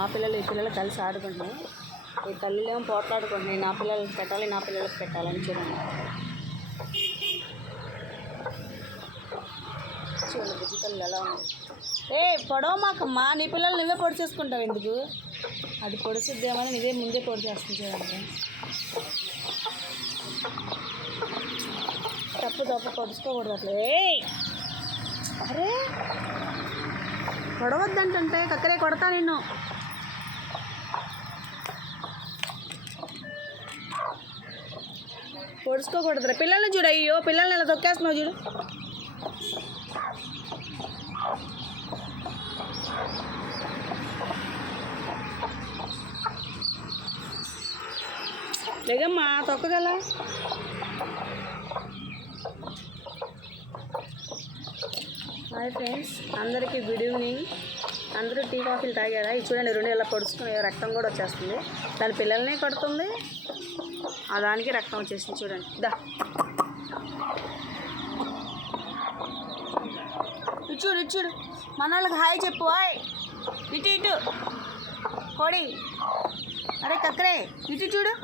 ఆ పిల్లలు ఈ పిల్లలు కలిసి ఆడుకుంటున్నాయి. ఈ తల్లిలేమో పోట్లాడుకుంటున్నాయి, నా పిల్లలకి పెట్టాలి నా పిల్లలకి పెట్టాలని. చూడండి చూడండి బుజ్జి తల్లి ఎలా ఉంది. పొడవ మాకమ్మా, నీ పిల్లలు నువ్వే పొడి చేసుకుంటావు ఎందుకు? అది పొడిసిద్దేమని నువ్వే ముందే పొడి చేస్తుంది. చూడండి తప్పు పొడుచుకోకూడదు అట్లా. అరే పొడవద్దంటుంటే కక్కరే కొడతా నిన్ను. పొడుచుకోకూడదురా పిల్లల్ని చూడు. అయ్యో పిల్లల్ని ఎలా తొక్కేస్తున్నావు చూడు. లేదమ్మా తొక్కగల. హాయ్ ఫ్రెండ్స్, అందరికీ గుడ్ ఈవినింగ్. అందరూ టీ కాఫీలు తాగారా? ఇది చూడండి, రెండు ఇలా పొడుచుకుని రక్తం కూడా వచ్చేస్తుంది. దాని పిల్లల్నే కొడుతుంది, ఆ దానికి రక్తం వచ్చేసింది. చూడండి దా ఇచ్చుడు ఇచ్చుడు. మన వాళ్ళకి హాయ్ చెప్పు. హాయ్ ఇటు ఇటు కోడి. అరే కక్కరే ఇటు చూడు,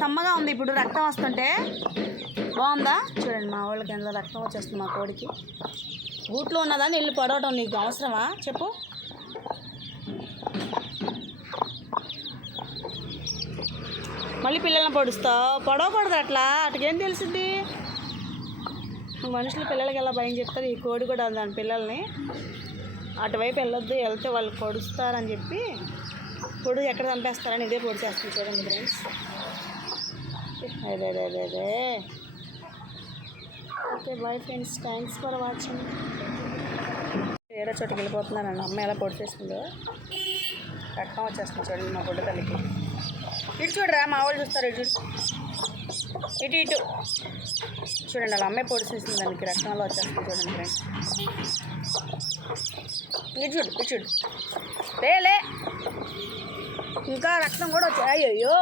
సమ్మగా ఉంది ఇప్పుడు రక్తం వస్తుంటే. బాగుందా? చూడండి మా వాళ్ళకి ఎంత రక్తం వచ్చేస్తుంది మా కోడికి. గూట్లో ఉన్నదాన్ని వెళ్ళి పడవటం నీకు అవసరమా చెప్పు? మళ్ళీ పిల్లల్ని పొడుస్తావు. పొడవకూడదు అట్లా, అటుకేం తెలిసింది? మనుషులు పిల్లలకి ఎలా భయం చెప్తారు, ఈ కోడి కూడా దాని పిల్లల్ని అటువైపు వెళ్ళొద్దు, వెళ్తే వాళ్ళు పొడుస్తారని చెప్పి పొడు ఎక్కడ చంపేస్తారని ఇదే పొడి చేస్తుంది. చూడండి ఫ్రెండ్స్. అదే అదే అదే. Okay bye friends, thanks for watching. వేరే చోటుకి వెళ్ళిపోతున్నానండి. అమ్మ ఎలా పొడి చేస్తుందో రక్తం వచ్చేస్తుంది. చూడండి మా పొడి తల్లికి. ఇటు చూడరా, మా వాళ్ళు చూస్తారు. ఇటు ఇటు ఇటు చూడండి, అలా అమ్మాయి పొడి చేసింది, దానికి రక్తంలో వచ్చేస్తుంది. చూడండి ఫ్రెండ్స్. ఇటు చూడు ఇటు చూడు. లే ఇంకా రక్తం కూడా వచ్చాయి. అయ్యో